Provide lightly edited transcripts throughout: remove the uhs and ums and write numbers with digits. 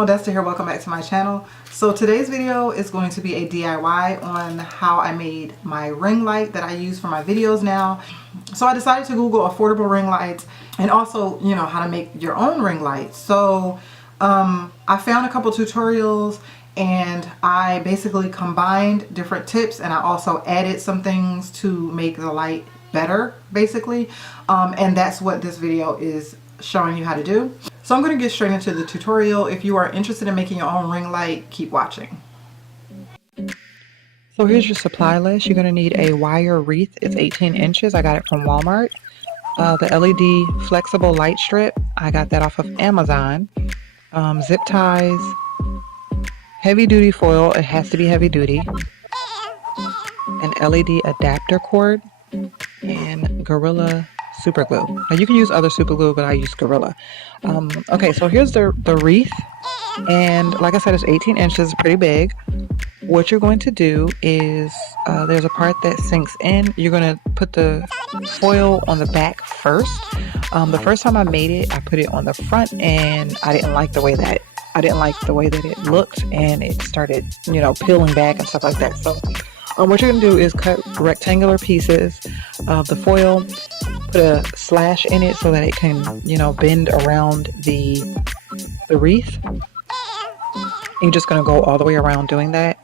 Modesta here. Welcome back to my channel. So today's video is going to be a DIY on how I made my ring light that I use for my videos now. So I decided to Google affordable ring lights and also, you know, how to make your own ring lights. So I found a couple tutorials and I basically combined different tips, and I also added some things to make the light better, basically. And that's what this video is showing you how to do. So I'm going to get straight into the tutorial. If you are interested in making your own ring light, keep watching. So here's your supply list. You're going to need a wire wreath. It's 18 inches. I got it from Walmart. The LED flexible light strip, I got that off of Amazon. Zip ties, heavy duty foil, it has to be heavy duty, an LED adapter cord, and Gorilla super glue. Now you can use other super glue, but I use Gorilla. Okay, so here's the wreath, and like I said, it's 18 inches, pretty big. What you're going to do is there's a part that sinks in. You're going to put the foil on the back first. The first time I made it, I put it on the front, and I didn't like the way that it looked, and it started, you know, peeling back and stuff like that. So what you're going to do is cut rectangular pieces of the foil, put a slash in it so that it can, you know, bend around the wreath. You're just going to go all the way around doing that.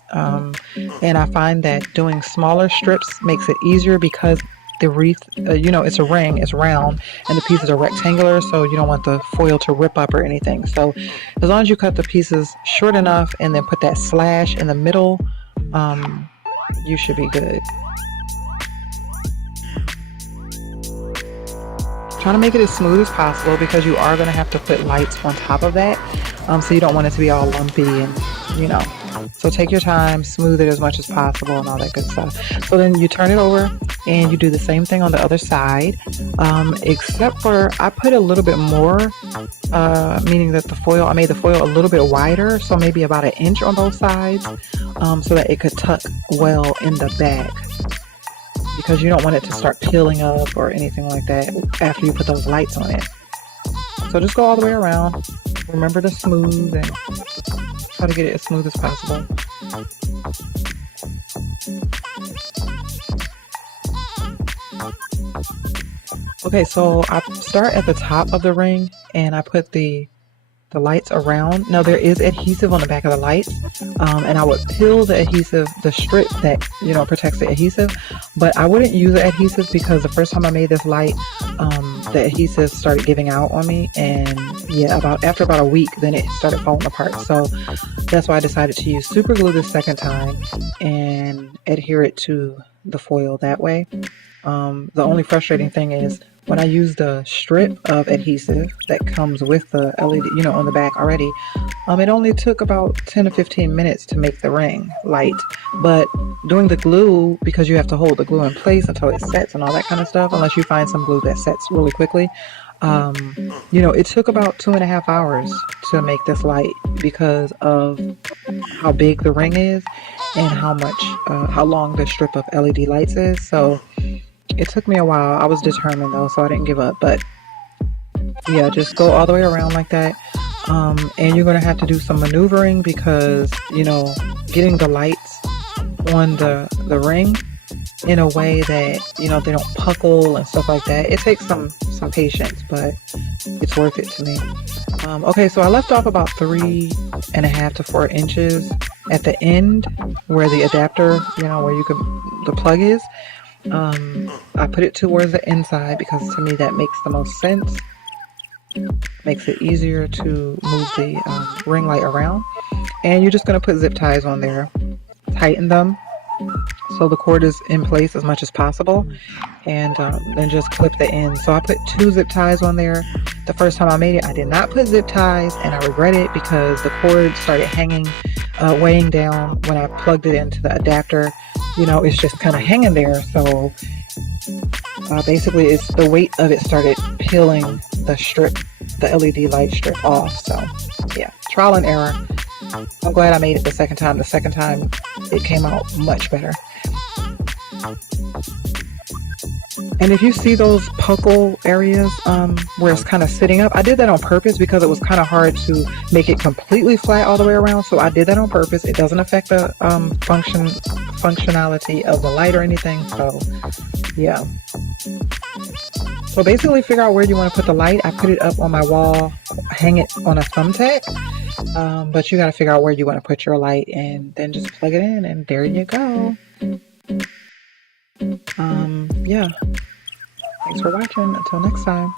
And I find that doing smaller strips makes it easier because the wreath, you know, it's a ring, it's round, and the pieces are rectangular, so you don't want the foil to rip up or anything. So as long as you cut the pieces short enough and then put that slash in the middle, you should be good. Trying to make it as smooth as possible because you are going to have to put lights on top of that, so you don't want it to be all lumpy and, you know. So take your time, smooth it as much as possible and all that good stuff. So then you turn it over and you do the same thing on the other side, except for I put a little bit more, meaning that I made the foil a little bit wider, so maybe about 1 inch on both sides, so that it could tuck well in the back, because you don't want it to start peeling up or anything like that after you put those lights on it. So just go all the way around. Remember to smooth and try to get it as smooth as possible. Okay, so I start at the top of the ring and I put the lights around. Now there is adhesive on the back of the lights, and I would peel the adhesive, the strip that, you know, protects the adhesive, but I wouldn't use the adhesive because the first time I made this light, the adhesive started giving out on me, and yeah, after about a week, then it started falling apart. So that's why I decided to use super glue the second time and adhere it to the foil that way. The only frustrating thing is when I use the strip of adhesive that comes with the LED, you know, on the back already, it only took about 10 to 15 minutes to make the ring light. But doing the glue, because you have to hold the glue in place until it sets and all that kind of stuff, unless you find some glue that sets really quickly, you know, it took about 2.5 hours to make this light because of how big the ring is and how long the strip of LED lights is. So it took me a while. I was determined though, so I didn't give up. But yeah, just go all the way around like that. And you're going to have to do some maneuvering because, you know, getting the lights on the ring in a way that, you know, they don't puckle and stuff like that. It takes some patience, but it's worth it to me. Okay, so I left off about 3.5 to 4 inches at the end where the adapter, you know, where the plug is. I put it towards the inside because to me that makes the most sense. Makes it easier to move the ring light around. And you're just going to put zip ties on there, tighten them so the cord is in place as much as possible, and then just clip the end. So I put 2 zip ties on there. The first time I made it, I did not put zip ties, and I regret it because the cord started hanging, weighing down when I plugged it into the adapter. You know, it's just kind of hanging there. So basically it's the weight of it started peeling the strip, the LED light strip off. So yeah, trial and error. I'm glad I made it the second time. The second time it came out much better. And if you see those puckle areas where it's kind of sitting up, I did that on purpose because it was kind of hard to make it completely flat all the way around. So I did that on purpose. It doesn't affect the functionality of the light or anything. So yeah. So basically figure out where you want to put the light. I put it up on my wall, hang it on a thumbtack. But you got to figure out where you want to put your light and then just plug it in and there you go. Yeah. Thanks for watching. Until next time.